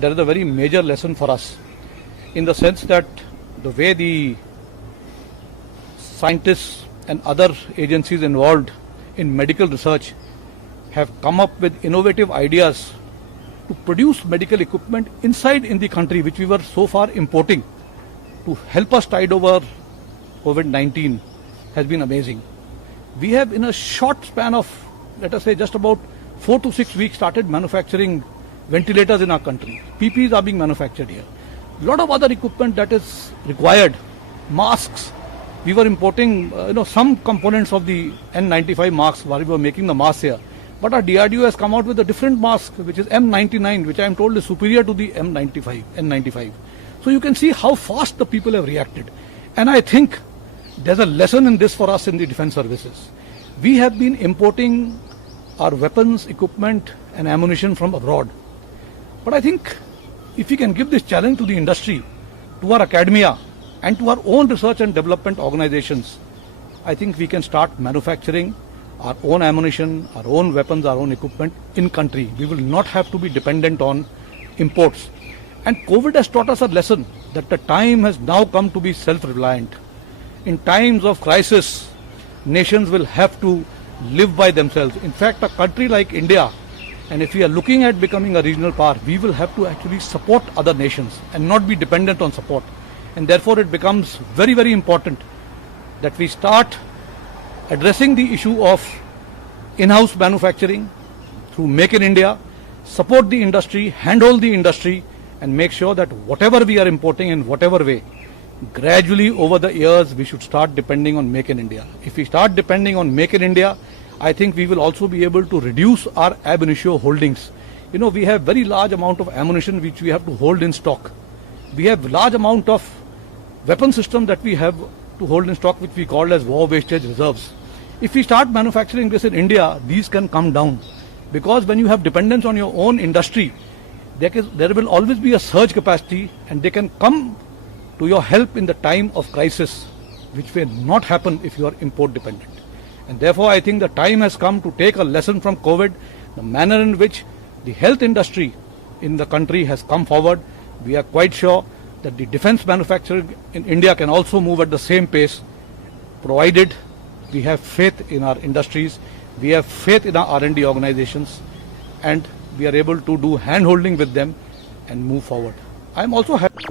there is a very major lesson for us in the sense that the way the scientists and other agencies involved in medical research have come up with innovative ideas to produce medical equipment inside in the country, which we were so far importing, to help us tide over COVID-19 has been amazing. We have in a short span of, let us say, just about 4 to 6 weeks started manufacturing ventilators in our country. PPEs are being manufactured here. A lot of other equipment that is required, masks. We were importing some components of the N95 masks while we were making the masks here. But our DRDO has come out with a different mask, which is M99, which I am told is superior to the N95. So you can see how fast the people have reacted. And I think there's a lesson in this for us in the defense services. We have been importing our weapons, equipment and ammunition from abroad. But I think if we can give this challenge to the industry, to our academia and to our own research and development organizations, I think we can start manufacturing our own ammunition, our own weapons, our own equipment in country. We will not have to be dependent on imports. And COVID has taught us a lesson that the time has now come to be self-reliant. In times of crisis, nations will have to live by themselves. In fact, a country like India, and if we are looking at becoming a regional power, we will have to actually support other nations and not be dependent on support. And therefore it becomes very, very important that we start addressing the issue of in-house manufacturing through Make in India, support the industry, handhold the industry, and make sure that whatever we are importing in whatever way, gradually over the years we should start depending on Make in India. If we start depending on Make in India, I think we will also be able to reduce our ab initio holdings. We have very large amount of ammunition which we have to hold in stock. We have large amount of weapon system that we have to hold in stock, which we call as war wastage reserves. If we start manufacturing this in India, these can come down, because when you have dependence on your own industry, there will always be a surge capacity and they can come to your help in the time of crisis, which will not happen if you are import dependent. And therefore I think the time has come to take a lesson from COVID, the manner in which the health industry in the country has come forward. We are quite sure that the defense manufacturing in India can also move at the same pace, provided we have faith in our industries, we have faith in our R&D organizations, and we are able to do hand-holding with them and move forward. I am also happy.